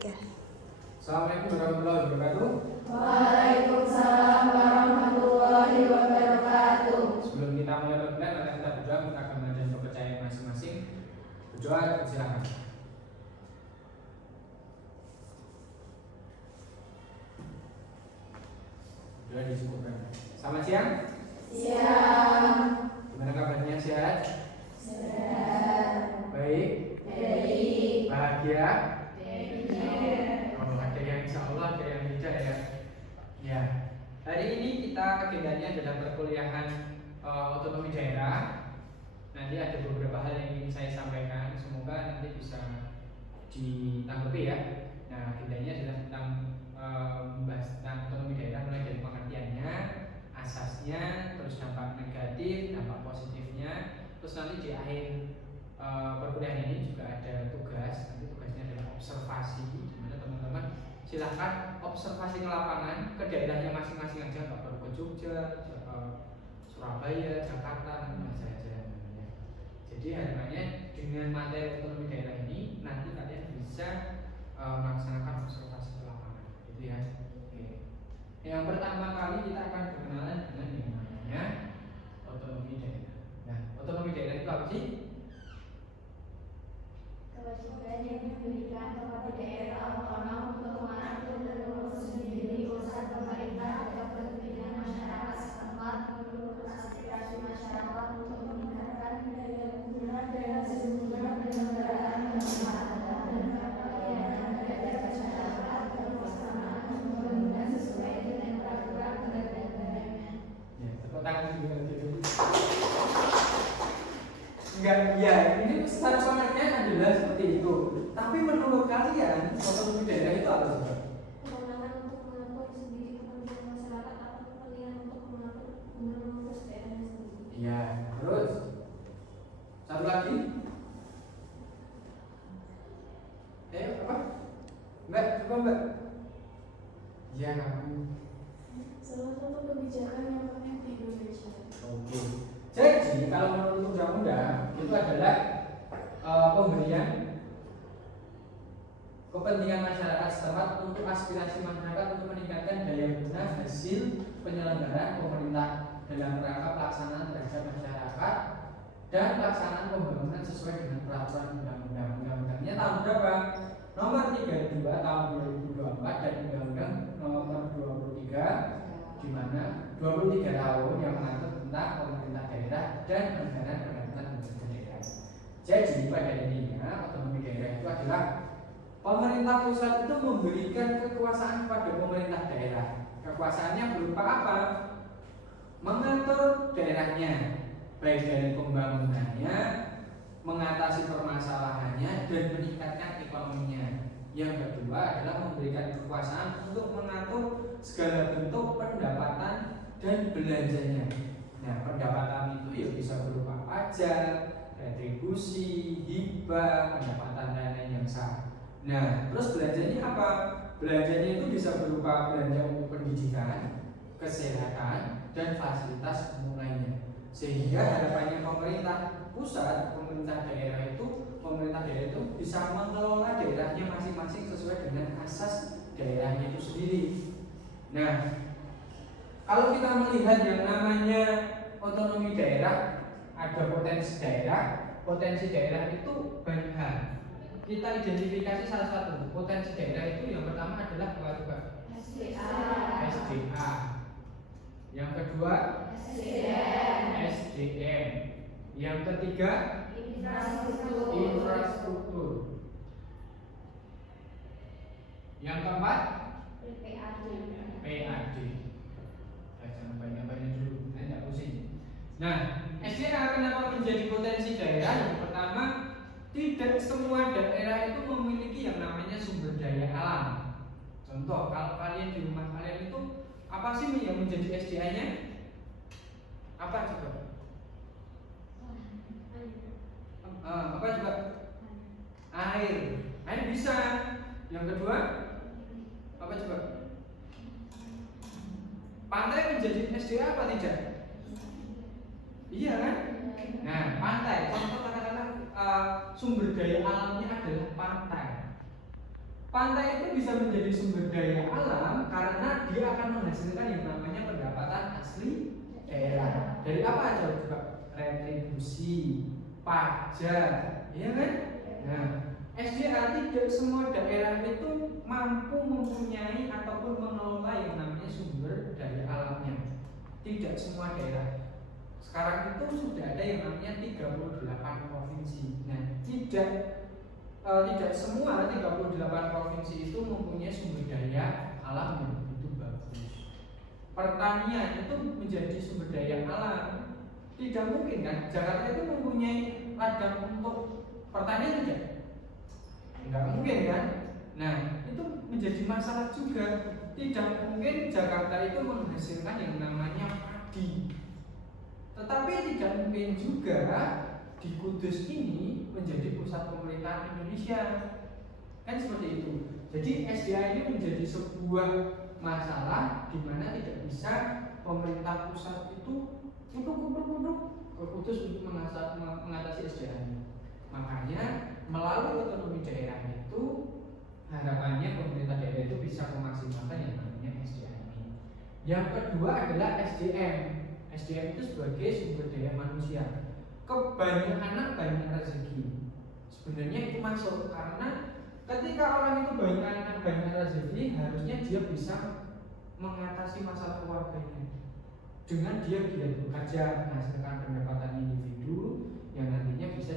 Ya. Assalamualaikum warahmatullahi wabarakatuh. Waalaikumsalam warahmatullahi wabarakatuh. Sebelum kita mulai pembelajaran, mari kita berdoa, kita akan mengajar kepercayaan masing-masing. Berdoa, silakan. Berdoa disebutkan. Selamat siang. Siang. Gimana kabarnya? Sehat? Sehat. Baik? Baik. Bahagia? Baik. Oh, ada yang insya Allah, ada yang tidak ya. Ya. Hari ini kita agendanya adalah perkuliahan otonomi daerah. Nanti ada beberapa hal yang ingin saya sampaikan. Semoga nanti bisa ditanggapi ya. Nah, agendanya adalah tentang membahas tentang otonomi daerah, mulai dari pengertiannya, asasnya, terus dampak negatif, dampak positifnya. Terus nanti di akhir perkuliahan ini juga ada tugas. Nanti tugasnya adalah observasi, di mana teman-teman silahkan observasi ke lapangan, ke daerahnya masing-masing aja, nggak perlu ke Jogja, Surabaya, Jakarta, dan saja. Jadi harapannya dengan materi otonomi daerah ini nanti kalian bisa melaksanakan observasi ke lapangan, gitu ya. Oke. Yang pertama kali kita akan berkenalan dengan yang namanya otonomi daerah. Nah, otonomi daerah itu apa sih? Kewajiban yang diberikan kepada daerah otonom untuk mengatur dan mengurus sendiri urusan pemerintah atau kepentingan masyarakat setempat, menurut aspirasi masyarakat untuk meningkatkan daya guna dan sejumlah penyelenggaraan yang bermanfaat dan pelayanan terhadap masyarakat berkesamaan pembangunan sesuai dengan peraturan perundang-undangan. Ya, tepuk tangan juga dulu. Enggak, ya, ini secara pengertian adalah seperti itu. Tapi menurut kalian, otonomi daerah itu apa sih? Kewenangan untuk mengatur sendiri kepentingan masyarakat atau kepentingan untuk mengatur guna mengurus daerahnya sendiri. Iya, terus satu lagi. Apa? Mbak, coba Mbak. Ya, kamu. Salah satu kebijakan yang penting di Indonesia. Oke. Jadi kalau menurut undang-undang itu adalah pemberian kepentingan masyarakat setempat untuk aspirasi masyarakat untuk meningkatkan daya guna hasil penyelenggaraan pemerintah dalam rangka pelaksanaan terhadap masyarakat dan pelaksanaan pembangunan sesuai dengan peraturan undang-undang. Undang-undangnya tahun berapa? Nomor 32 tahun 2024 dan Undang-Undang nomor 23 di mana 23 tahun yang mengatur tentang pemerintah daerah dan anggaran pendapatan pemerintah daerah. Jadi pada intinya otonomi daerah itu adalah pemerintah pusat itu memberikan kekuasaan kepada pemerintah daerah. Kekuasaannya berupa apa? Mengatur daerahnya, baik dari pembangunannya, mengatasi permasalahannya, dan meningkatkan ekonominya. Yang kedua adalah memberikan kekuasaan untuk mengatur segala bentuk pendapatan dan belanjanya. Nah, pendapatan itu ya bisa berupa pajak, retribusi, hibah, pendapatan lain-lain yang sah. Nah, terus belanjanya apa? Belanjanya itu bisa berupa belanja untuk pendidikan, kesehatan, dan fasilitas umum lainnya. Sehingga harapannya pemerintah pusat, pemerintah daerah itu bisa mengelola daerahnya masing-masing sesuai dengan asas daerahnya itu sendiri. Nah, kalau kita melihat yang namanya otonomi daerah, ada potensi daerah. Potensi daerah itu banyak hal. Kita identifikasi salah satu potensi daerah itu yang pertama adalah apa coba? SDA. Yang kedua SDM. Yang ketiga infrastruktur. Yang keempat PAD. Jangan banyak-banyak dulu, saya tidak pusing. Nah, SDA kenapa menjadi potensi daerah? Yang pertama, tidak semua daerah itu memiliki yang namanya sumber daya alam. Contoh, kalau kalian di rumah kalian itu apa sih yang menjadi SDA-nya? Apa coba? Apa coba? Air. Air bisa. Yang kedua, apa coba? Pantai menjadi SDA apa tidak? Iya kan? Nah, pantai. Contoh katakanlah sumber daya alamnya adalah pantai. Pantai itu bisa menjadi sumber daya alam karena dia akan menghasilkan yang namanya pendapatan asli daerah. Dari apa aja juga? Retribusi, pajak, ya kan? Nah, SDA tidak semua daerah itu mampu mempunyai ataupun mengelola yang namanya sumber daya alamnya. Tidak semua daerah. Sekarang itu sudah ada yang namanya 38 provinsi. Nah, tidak semua 38 provinsi itu mempunyai sumber daya alam yang begitu bagus. Pertanian itu menjadi sumber daya alam. Tidak mungkin kan Jakarta itu mempunyai ladang untuk pertanian tidak? Enggak mungkin kan? Nah, itu menjadi masalah juga. Tidak mungkin Jakarta itu menghasilkan yang namanya padi. Tetapi tidak mungkin juga di Kudus ini menjadi pusat pemerintahan Indonesia. Kan seperti itu. Jadi SDA ini menjadi sebuah masalah di mana tidak bisa pemerintah pusat itu kuduk ke Kudus untuk mengatasi SDA ini. Makanya melalui otonomi daerah itu harapannya pemerintah daerah itu bisa memaksimalkan yang namanya SDA ini. Yang kedua adalah SDM. SDM itu sebagai sumber daya manusia. Banyak anak banyak rezeki. Sebenarnya itu masuk karena ketika orang itu banyak anak banyak rezeki, harusnya dia bisa mengatasi masalah keluarganya dengan dia giat bekerja menghasilkan pendapatan individu yang nantinya bisa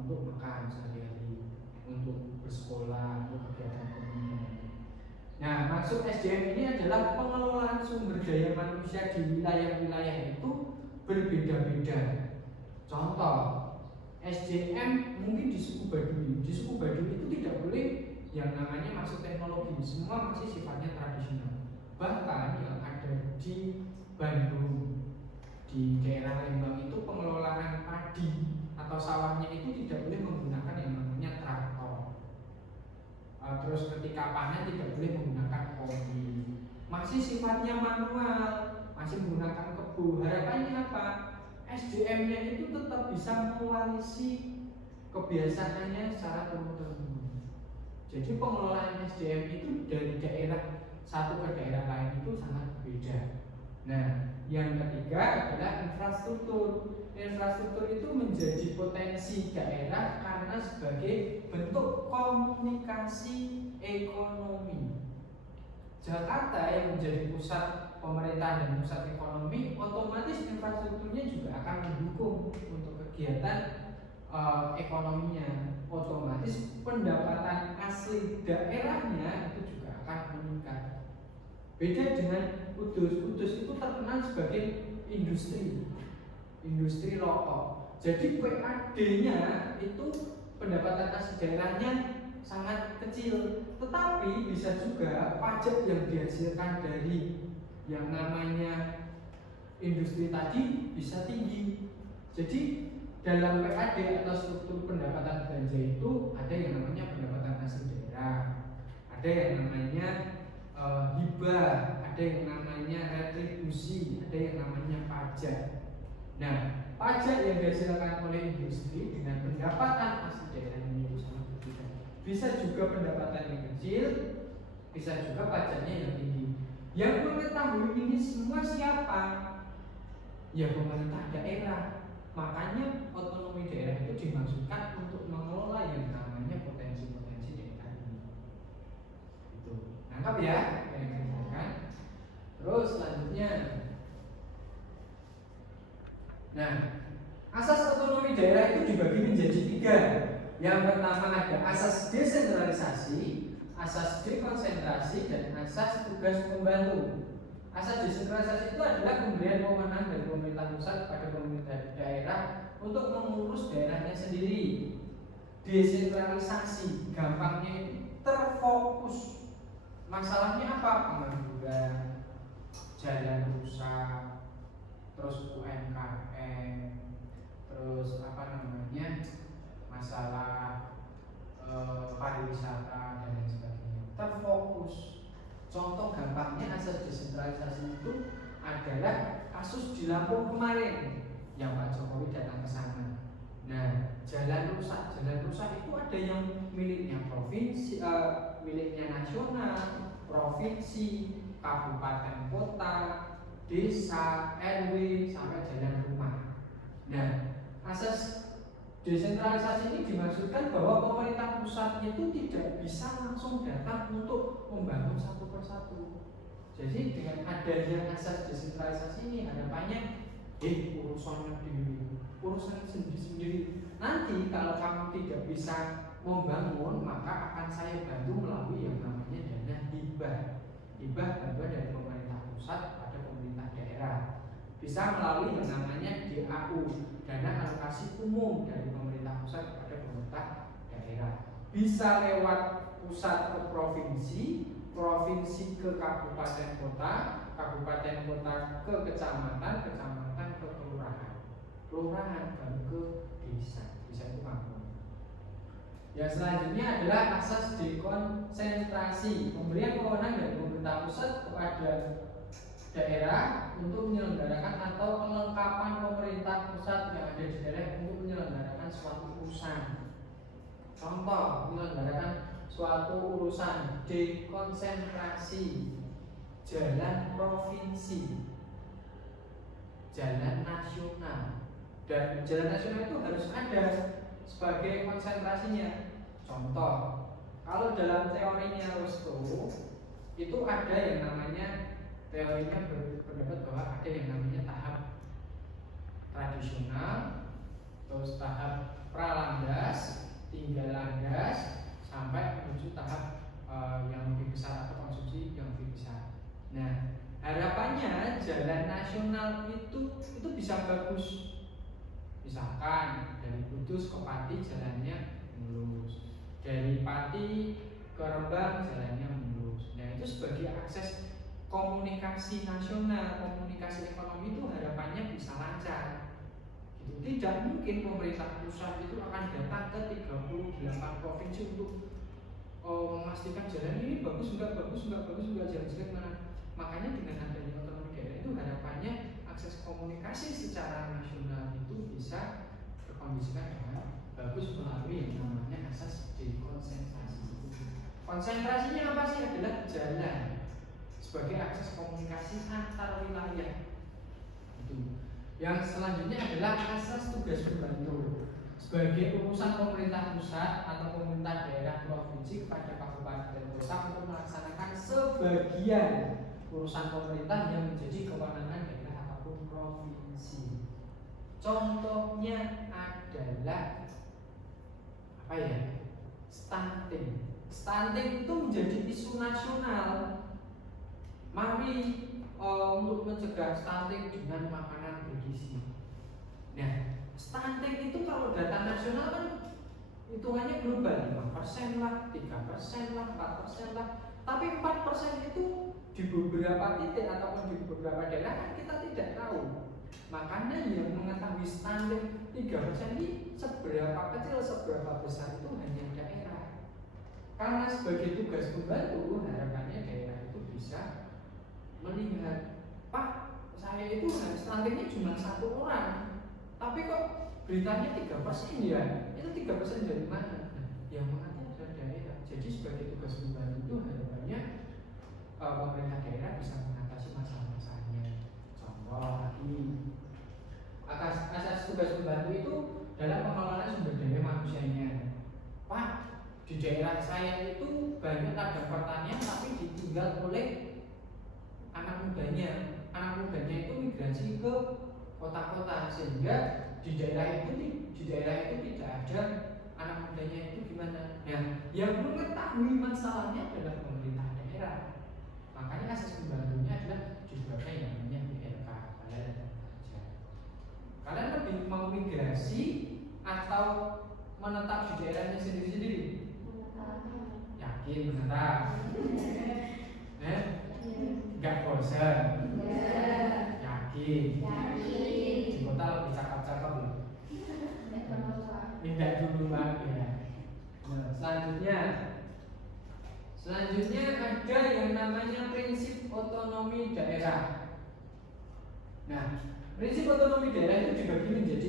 untuk makan sehari-hari, untuk bersekolah, untuk kegiatan ekonomi. Nah, maksud SDM ini adalah pengelolaan sumber daya manusia di wilayah-wilayah itu berbeda-beda. Contoh, SDM mungkin di suku Baduy. Di suku Baduy itu tidak boleh yang namanya masuk teknologi. Semua masih sifatnya tradisional. Bahkan yang ada di Bandung, di daerah Lembang itu pengelolaan padi atau sawahnya itu tidak boleh menggunakan yang namanya traktor. Terus ketika panen tidak boleh menggunakan koni, masih sifatnya manual, masih menggunakan kebu. Harapannya apa? SDM-nya itu tetap bisa mewarisi kebiasaannya secara turun-temurun. Jadi pengelolaan SDM itu dari daerah satu ke daerah lain itu sangat berbeda. Nah, yang ketiga adalah infrastruktur. Infrastruktur itu menjadi potensi daerah karena sebagai bentuk komunikasi ekonomi. Jakarta yang menjadi pusat pemerintahan dan pusat ekonomi, otomatis infrastrukturnya juga akan mendukung untuk kegiatan ekonominya. Otomatis pendapatan asli daerahnya itu juga akan meningkat. Beda dengan Kudus. Kudus itu terkenal sebagai industri rokok. Jadi PAD-nya itu pendapatan asli daerahnya sangat kecil, tetapi bisa juga pajak yang dihasilkan dari yang namanya industri tadi bisa tinggi. Jadi dalam PAD atau struktur pendapatan belanja itu ada yang namanya pendapatan asli daerah, ada yang namanya hibah, ada yang namanya retribusi, ada yang namanya pajak. Nah, pajak yang dihasilkan oleh industri dengan pendapatan asli daerah ini sangat berbeda. Bisa juga pendapatan yang kecil, bisa juga pajaknya yang tinggi. Yang mengetahui ini semua siapa? Ya pemerintah daerah. Makanya otonomi daerah itu dimaksudkan untuk mengelola yang namanya potensi-potensi daerah ini. Itu. Nangkap ya? Terus selanjutnya. Nah, asas otonomi daerah itu dibagi menjadi 3. Yang pertama ada asas desentralisasi, asas dekonsentrasi, dan asas tugas pembantu. Asas desentralisasi itu adalah pemberian wewenang dari pemerintah pusat kepada pemerintah daerah untuk mengurus daerahnya sendiri. Desentralisasi, gampangnya itu terfokus. Masalahnya apa? Pengangguran, jalan rusak, terus UMKM, terus masalah pariwisata dan lain sebagainya. Terfokus. Contoh gampangnya asas desentralisasi itu adalah kasus di Lampung kemarin yang Pak Jokowi datang ke sana. Nah, jalan rusak itu ada yang miliknya provinsi, miliknya nasional, provinsi, kabupaten kota, desa, RW, sampai jalan rumah. Nah, asas desentralisasi ini dimaksudkan bahwa pemerintah pusat itu tidak bisa langsung datang untuk membangun satu persatu. Jadi dengan adanya asas desentralisasi ini harapannya urusannya sendiri, urusan sendiri. Nanti kalau kamu tidak bisa membangun, maka akan saya bantu melalui yang namanya dana hibah. Hibah bantuan dari pemerintah pusat pada pemerintah daerah. Bisa melalui yang namanya DAU, dana alokasi umum dari pemerintah pusat kepada pemerintah daerah. Bisa lewat pusat ke provinsi, provinsi ke kabupaten kota, kabupaten kota ke kecamatan, kecamatan ke kelurahan, kelurahan baru ke desa, desa itu kampung. Yang selanjutnya adalah asas dekonsentrasi, pemberian wewenang dari pemerintah pusat kepada daerah untuk menyelenggarakan atau kelengkapan pemerintah pusat yang ada di daerah untuk menyelenggarakan suatu urusan. Contoh, menyelenggarakan suatu urusan dekonsentrasi, jalan provinsi, jalan nasional, dan jalan nasional itu harus ada sebagai konsentrasinya. Contoh, kalau dalam teorinya Rosto itu ada yang namanya, teorinya berpendapat bahwa ada yang namanya tahap tradisional, terus tahap pralandas, tinggal landas, sampai menuju tahap yang lebih besar atau konsumsi yang lebih besar. Nah, harapannya jalan nasional itu bisa bagus. Misalkan dari Kudus ke Pati jalannya mulus, dari Pati ke Rembang jalannya mulus. Nah, itu sebagai akses komunikasi nasional, komunikasi ekonomi itu harapannya bisa lancar. Gitu. Tidak mungkin pemerintah pusat itu akan datang ke 38 provinsi untuk memastikan jalan ini bagus enggak jalan jelek mana. Makanya dengan adanya otonomi daerah itu harapannya akses komunikasi secara nasional itu bisa terkondisikan dengan bagus melalui yang namanya asas dekonsentrasi. Konsentrasinya apa sih? Adalah jalan sebagai akses komunikasi antar wilayah. Itu. Yang selanjutnya adalah asas tugas pembantu sebagai urusan pemerintah pusat atau pemerintah daerah provinsi kepada kabupaten kota untuk melaksanakan sebagian urusan pemerintah yang menjadi kewenangan daerah ataupun provinsi. Contohnya adalah apa ya? Stunting. Stunting itu menjadi isu nasional. Mari untuk mencegah stunting dengan makanan bergizi. Nah, stunting itu kalau data nasional kan hitungannya global, 5% lah, 3% lah, 4% lah. Tapi 4% itu di beberapa titik ataupun di beberapa daerah kan kita tidak tahu. Makanya yang mengetahui stunting 3% ini seberapa kecil, seberapa besar itu hanya daerah. Karena sebagai tugas pembantu, harapannya daerah itu bisa melihat, Pak, saya itu stuntingnya cuma 1 orang, tapi kok beritanya 3% ya? Itu 3% dari mana? Nah, yang mengatur adalah daerah. Jadi sebagai tugas pembantu itu harapannya pemerintah daerah bisa mengatasi masalah-masalahnya. Contoh ini, asas tugas pembantu itu dalam pengelolaan sumber daya manusianya. Pak, di daerah saya itu banyak ladang pertanian tapi ditinggal oleh anak mudanya itu migrasi ke kota-kota, sehingga di daerah itu tidak ada anak mudanya itu gimana. Nah, yang mengetahui masalahnya adalah pemerintah daerah. Makanya asas pembantunya adalah juga yang namanya BLK. Kalian lebih mau migrasi atau menetap di daerahnya sendiri-sendiri? Yakin menetap? Enggak bosan? Yakin? Di kota lebih cakep-cakep loh. Tidak dulu lagi ya. Nah, selanjutnya ada yang namanya prinsip otonomi daerah. Nah, prinsip otonomi daerah itu dibagi menjadi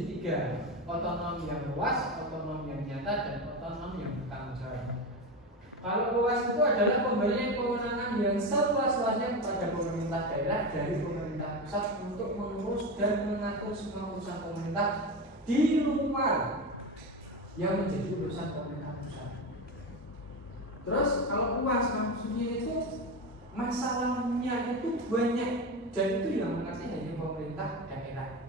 3: otonomi yang luas, otonomi yang nyata, dan otonomi yang bertanggung jawab. Kalau luas itu adalah pemberian kewenangan yang seluas-luasnya kepada pemerintah daerah dari pemerintah pusat untuk mengurus dan mengatur semua urusan pemerintah di luar yang menjadi urusan pemerintah pusat. Terus kalau luas maksudnya itu masalahnya itu banyak, dan itu yang mengerti hanya pemerintah daerah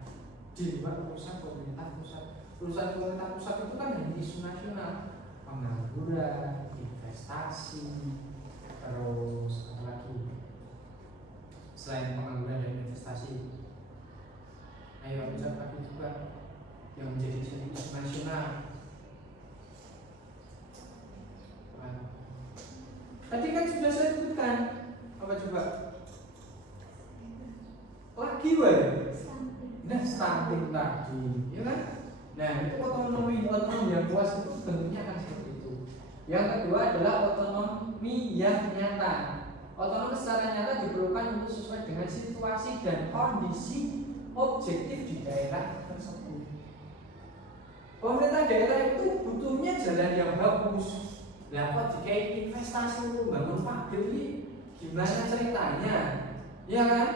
di luar urusan pemerintah pusat. Urusan pemerintah pusat itu kan hanya isu nasional, pengangguran, investasi, terus apa lagi selain pengangguran dan investasi. Ayo bisa lagi juga yang menjadi isu nasional. Tadi kan sudah saya sebutkan apa coba? Lagi wae. Nah, stunting tadi, ya kan? Nah, itu otonomi yang luas itu bentuknya akan seperti itu. Yang kedua adalah otonomi yang nyata. Otonomi secara nyata diperlukan untuk sesuai dengan situasi dan kondisi objektif di daerah tersebut. Pemerintah daerah itu butuhnya jalan yang bagus. Lah kok dikai investasi untuk bangun pabrik ini gimana ceritanya? Ya kan?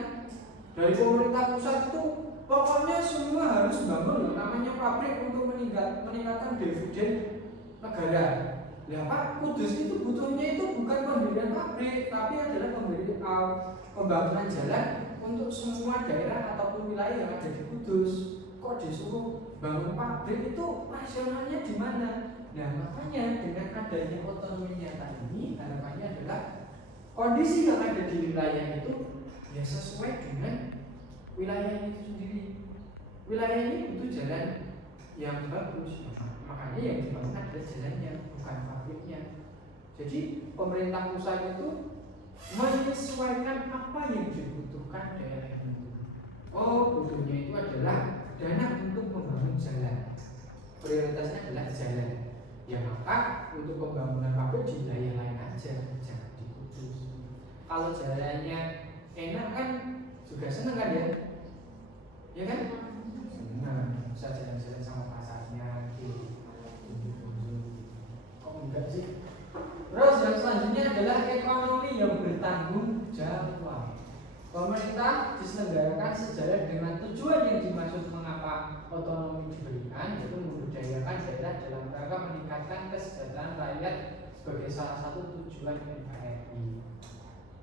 Dari pemerintah pusat itu pokoknya semua harus bangun namanya pabrik untuk meningkatkan dividen negara. Ya Pak, Kudus itu butuhnya itu bukan pendirian pabrik, tapi adalah pembangunan jalan untuk semua daerah ataupun wilayah yang ada di Kudus. Kok disuruh bangun pabrik itu rasionalnya di mana? Nah makanya dengan adanya otonomi nyata ini harapannya adalah kondisi yang ada di wilayah itu ya sesuai dengan wilayah itu sendiri. Wilayah ini butuh jalan yang bagus, makanya yang dibangun adalah jalannya, bukan pabriknya. Jadi pemerintah pusat itu menyesuaikan apa yang dibutuhkan daerah itu. Oh, butuhnya itu adalah dana untuk membangun jalan. Prioritasnya adalah jalan. Ya maka untuk pembangunan pabrik di wilayah lain aja, jangan di Kudus. Kalau jalannya enak kan juga seneng kan ya? Ya kan? Senang, bisa jalan-jalan sama pasarnya gitu. Kok enggak sih? Terus yang selanjutnya adalah ekonomi yang bertanggung jawab. Pemerintah diselenggarakan sejalan dengan tujuan yang dimaksud mengapa otonomi diberikan, yaitu memberdayakan daerah dalam rangka meningkatkan kesejahteraan rakyat sebagai salah satu tujuan NKRI.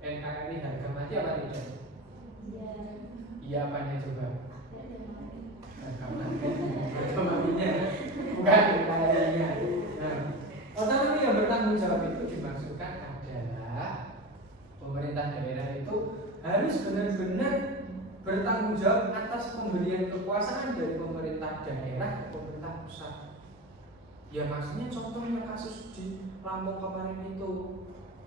NKRI harga mati apa tidak? Iya. Iya apanya coba? Harga matinya, bukan NKRI-nya. Nah, otonomi yang bertanggung jawab itu dimaksudkan adalah pemerintah daerah itu harus benar-benar bertanggung jawab atas pemberian kekuasaan dari pemerintah daerah ke pemerintah pusat. Ya maksudnya contohnya kasus di Lampung kemarin itu.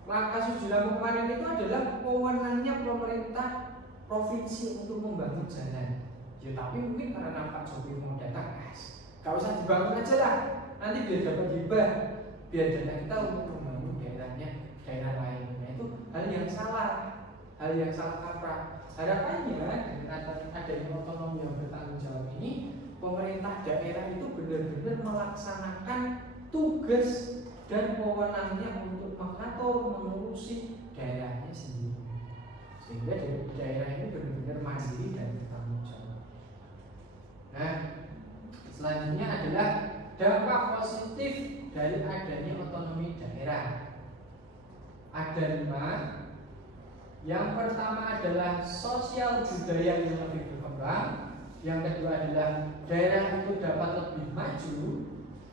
Kasus di Lampung kemarin itu adalah wewenangnya pemerintah provinsi untuk membangun jalan. Ya tapi mungkin karena Pak Jokowi mau datang, gak usah dibangun aja lah. Nanti biar dapat hibah, biar dana kita untuk membangun daerahnya, daerah lain. Nah itu hal yang salah. Hal yang salah kaprah. Harapannya dengan adanya otonomi yang bertanggung jawab ini, pemerintah daerah itu benar-benar melaksanakan tugas dan wewenangnya untuk mengatur, mengurusi daerahnya sendiri, sehingga daerah ini benar-benar mandiri dan bertanggung jawab. Nah, selanjutnya adalah dampak positif dari adanya otonomi daerah. Ada 5. Yang pertama adalah sosial budaya yang lebih berkembang. Yang kedua adalah daerah itu dapat lebih maju,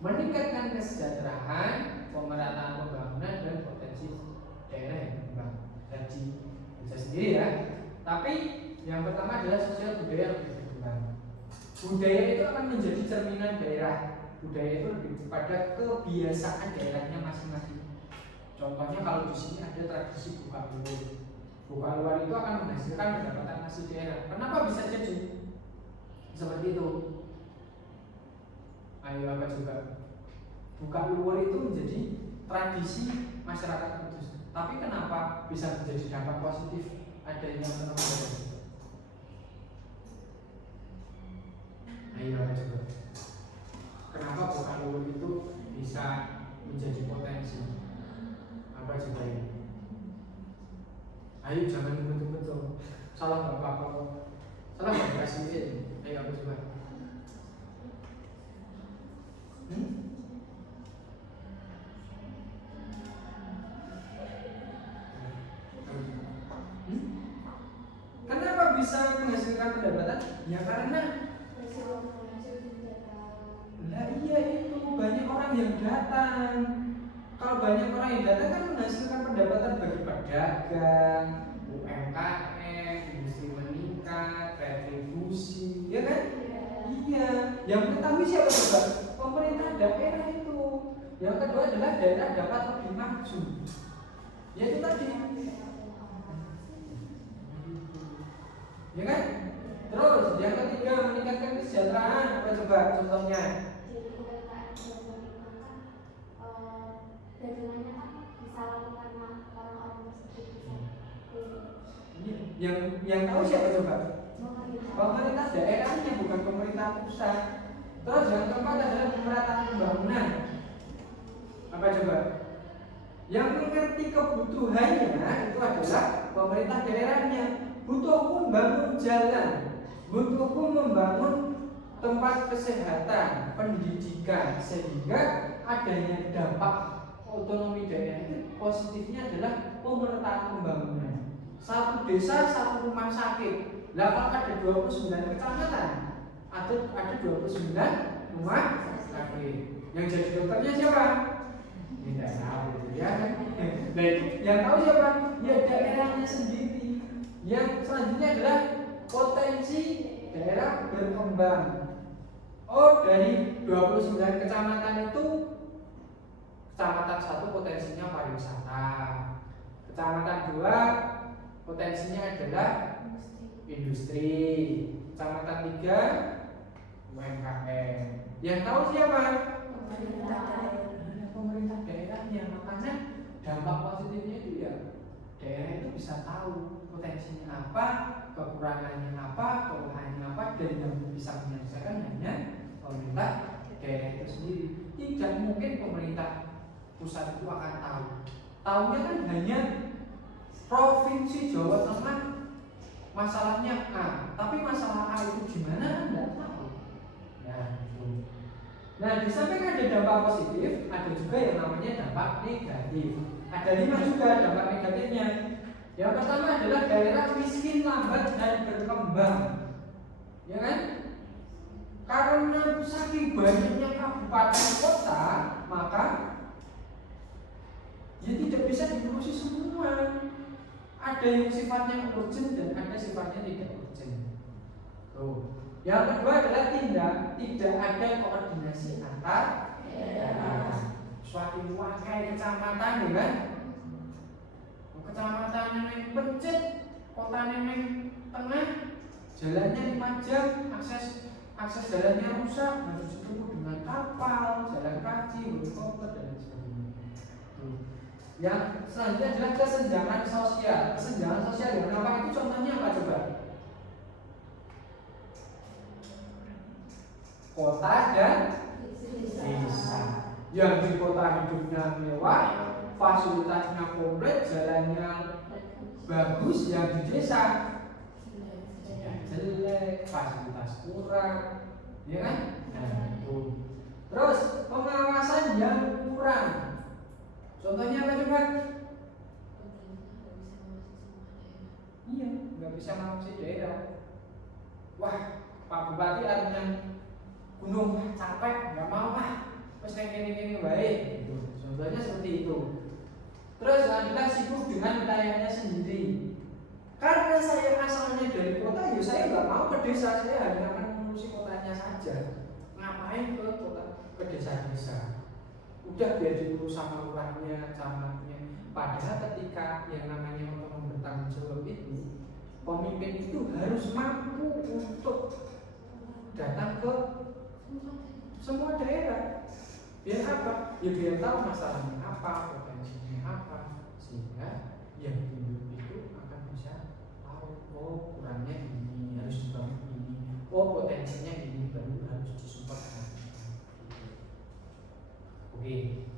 meningkatkan kesejahteraan, pemerataan pembangunan dan potensi daerah yang berkembang. Jadi bisa sendiri ya. Tapi yang pertama adalah sosial budaya yang lebih berkembang. Budaya itu akan menjadi cerminan daerah. Budaya itu lebih kepada kebiasaan daerahnya masing-masing. Contohnya kalau di sini ada tradisi buka luar. Buka luar itu akan menghasilkan pendapatan asli daerah. Kenapa bisa jadi seperti itu? Ayo apa juga? Buka luar itu menjadi tradisi masyarakat Kudus. Tapi kenapa bisa menjadi dampak positif adanya otonomi daerah? Ayo apa juga? Kenapa buka luar itu bisa menjadi potensi? Apa coba ini? Ayo jangan ngebut-ngebut tuh. Salah nggak apa-apa kok. Salah nggak dikasihin. Ayo apa coba? Kenapa bisa menghasilkan pendapatan? Ya karena lah iya itu banyak orang yang datang. Kalau banyak orang yang datang kan menghasilkan pendapatan bagi pedagang, UMKM, industri meningkat, retribusi, ya kan? Iya. Yang mengetahui siapa coba? Pemerintah daerah itu. Yang kedua adalah daerah dapat lebih maju. Ya itu tadi. Ya kan? Terus yang ketiga meningkatkan kesejahteraan. Apa coba contohnya? Jadi UMKM dagangannya kan bisa laku karena orang-orang tersebut bisa Yang tahu siapa coba? pemerintah. Pemerintah daerahnya, bukan pemerintah pusat. Terus yang keempat adalah pemerataan pembangunan. Apa coba? Yang mengerti kebutuhannya itu adalah pemerintah daerahnya. Butuh membangun jalan, butuh membangun tempat kesehatan, pendidikan, sehingga adanya dampak otonomi daerah itu positifnya adalah pemerataan pembangunan. Satu desa, satu rumah sakit. Lah kalau ada 29 kecamatan, ada 29 rumah sakit. Yang jadi dokternya siapa? Tidak tahu ya. Nah, yang tahu siapa? Ya daerahnya sendiri. Yang selanjutnya adalah potensi daerah berkembang. Oh, dari 29 kecamatan itu kecamatan 1 potensinya pariwisata. Kecamatan 2 potensinya adalah industri. Kecamatan 3 UMKM. Yang tahu siapa? Pemerintah daerahnya. Makanya dampak positifnya itu ya daerah itu bisa tahu potensinya apa, kekurangannya apa, kelemahannya apa, dan yang bisa menyelesaikan hanya pemerintah daerah itu sendiri. Tidak mungkin pemerintah pusat itu akan tahu. Tahunya kan hanya provinsi Jawa Tengah masalahnya A, tapi masalah A itu gimana tidak tahu. Nah, di samping ada dampak positif, ada juga yang namanya dampak negatif. Ada 5 juga dampak negatifnya. Yang pertama adalah daerah miskin, lambat dan berkembang. Ya kan? Karena saking banyaknya kabupaten kota, maka ya tidak bisa diurusi semua. Ada yang sifatnya urgent dan ada sifatnya tidak urgent. Tuh. Yang kedua adalah tidak ada koordinasi antar daerah. Suatu wakai kecamatan, ya kan? Kecamatan yang pencet, kota yang tengah, jalannya 5 jam, akses jalannya rusak, harus ditempuh dengan kapal, jalan kaki, helikopter dan sebagainya. Yang selanjutnya adalah kesenjangan sosial. Kesenjangan sosial yang nampak itu contohnya apa coba? Kota dan desa. Yang di kota hidupnya mewah, fasilitasnya komplit, jalannya bagus. Yang di desa jelek, fasilitas kurang, ya kan? Nah, itu. Terus pengawasan yang kurang. Contohnya apa coba? Iya, nggak bisa mengawasi daerah. Wah, Pak Bupati artinya gunung capek, nggak mau terus gini baik. Contohnya seperti itu. Terus adalah sibuk dengan wilayahnya sendiri. Karena saya asalnya dari kota, ya saya nggak mau ke desa, saya hanya akan mengurusi kotanya saja. Ngapain ke kota, ke desa-desa? Udah biar diurus sama lurahnya, camatnya. Padahal ketika yang namanya otonom bertanggung jawab itu, pemimpin itu harus mampu untuk datang ke semua daerah. Biar apa? Ya biar tahu masalahnya apa, potensinya apa, sehingga yang ditunjuk itu akan bisa tahu, oh kurangnya ini harus dibangun ini, oh potensinya ini baru harus disupport. Oke.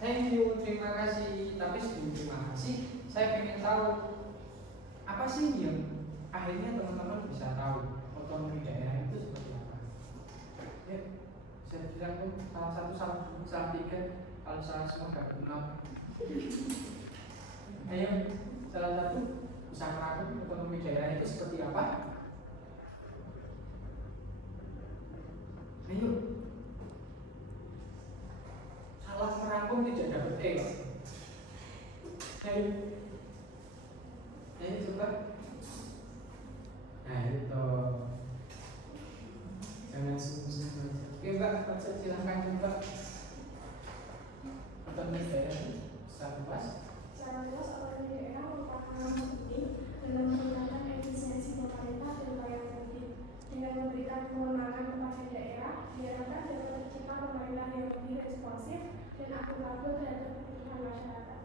Thank you, terima kasih. Tapi sebelum terima kasih, saya pengen tahu apa sih yang akhirnya teman-teman bisa tahu otonomi daerah itu seperti apa. Ya, saya bilang tuh salah satu salah tiga, kalau salah semua gak benar. Ayo, salah satu bisa merangkum otonomi daerah itu seperti apa? Ayo. Salah merangkum tidak dapat E. Ayo. Ayo coba. Nah itu. Jangan sungguh-sungguh. Oke Mbak, silahkan coba. Otonomi daerah secara luas. Secara luas, otonomi daerah merupakan langkah penting dalam meningkatkan efisiensi pemerintah dan pelayanan publik. Dengan memberikan kewenangan kepada daerah, diharapkan dapat tercipta pemerintah yang lebih responsif dan akuntabel terhadap kebutuhan masyarakat.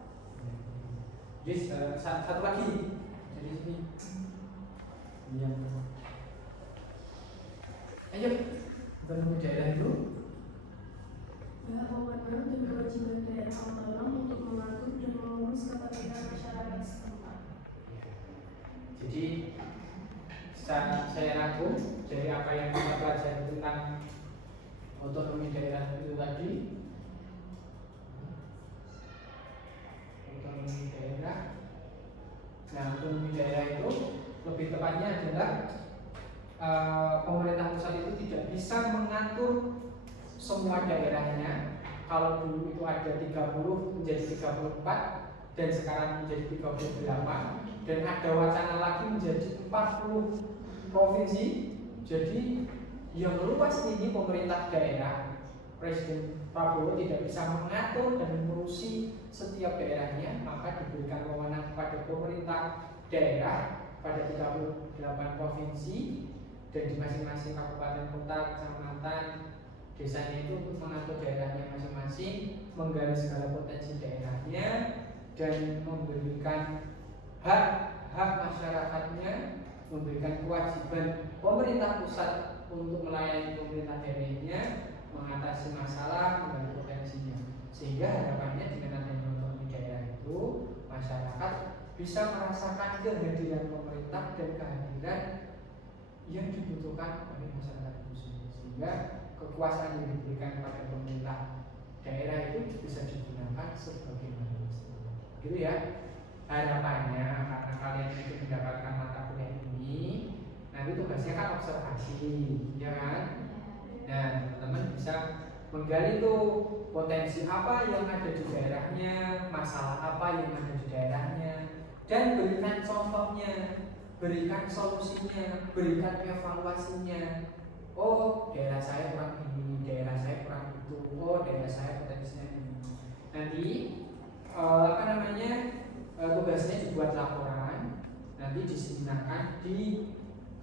Jadi satu lagi dari sini. Iya. Ayo, otonomi daerah itu. Wewenang dan kewajiban daerah otonom untuk mengatur dan mengurus kepentingan masyarakat setempat. Jadi saya rangkum dari apa yang kita pelajari tentang otonomi daerah itu tadi. Otonomi daerah. Nah, otonomi daerah itu lebih tepatnya adalah pemerintah pusat itu tidak bisa mengatur semua daerahnya. Kalau dulu itu ada 30 menjadi 34 dan sekarang menjadi 38 dan ada wacana lagi menjadi 40 provinsi. Jadi yang luas ini pemerintah daerah, Presiden Prabowo tidak bisa mengatur dan mengurusi setiap daerahnya, maka diberikan wewenang kepada pemerintah daerah pada 38 provinsi dan di masing-masing kabupaten kota, kecamatan, desanya itu untuk mengatur daerahnya masing-masing, menggali segala potensi daerahnya dan memberikan hak masyarakatnya, memberikan kewajiban pemerintah pusat untuk melayani pemerintah daerahnya, mengatasi masalah, menggali potensinya. Sehingga harapannya dengan adanya otonomi daerah itu masyarakat bisa merasakan kehadiran pemerintah dan kehadiran yang dibutuhkan oleh masyarakat itu sendiri. Sehingga kekuasaan yang diberikan kepada pemerintah daerah itu bisa digunakan sebagaimana mestinya. Gitu ya. Harapannya karena kalian itu mendapatkan mata kuliah ini, nanti tugasnya kan observasi, ya kan? Dan teman-teman bisa menggali tuh potensi apa yang ada di daerahnya, masalah apa yang ada di daerahnya, dan berikan contohnya, berikan solusinya, berikan evaluasinya. Oh, daerah saya kurang ini, daerah saya kurang itu, oh daerah saya potensinya ini. Nanti tugasnya dibuat laporan, nanti diseminarkan di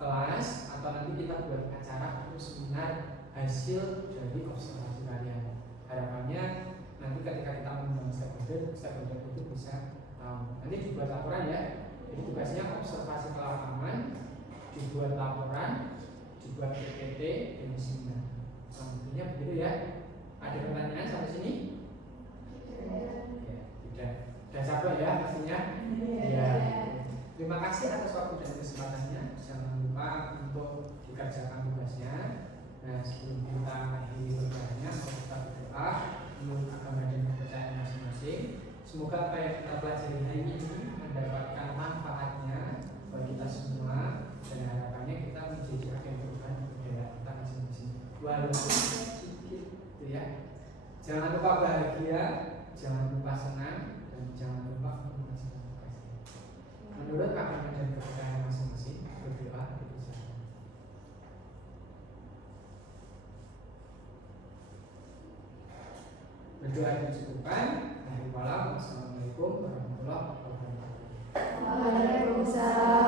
kelas atau nanti kita buat acara untuk seminar hasil dari observasi kalian. Harapannya nanti ketika kita mengundang stakeholder itu bisa tahu. Nanti dibuat laporan ya. Jadi tugasnya observasi ke lapangan, dibuat laporan, dibuat PPT dan seminar. Intinya begitu ya. Ada pertanyaan sampai sini? Ya, tidak. Sudah capek ya pastinya? Ya. Terima kasih atas waktu dan kesempatannya. Jangan lupa untuk dikerjakan tugasnya. Nah, sebelum kita akhiri perjalanannya, kita berdoa menurut agama dan kepercayaan masing-masing. Semoga apa yang kita pelajari hari ini mendapatkan manfaatnya bagi kita semua dan harapannya kita menjadi agen perubahan di daerah kita masing-masing. Walaupun sedikit, itu ya. Jangan lupa bahagia, jangan lupa senang, dan jangan lupa menunaikan tugas. Menurut agama dan kepercayaan masing-masing, berdoa itu saja. Berdoa dicukupkan. Assalamualaikum warahmatullahi wabarakatuh. Waalaikumsalam.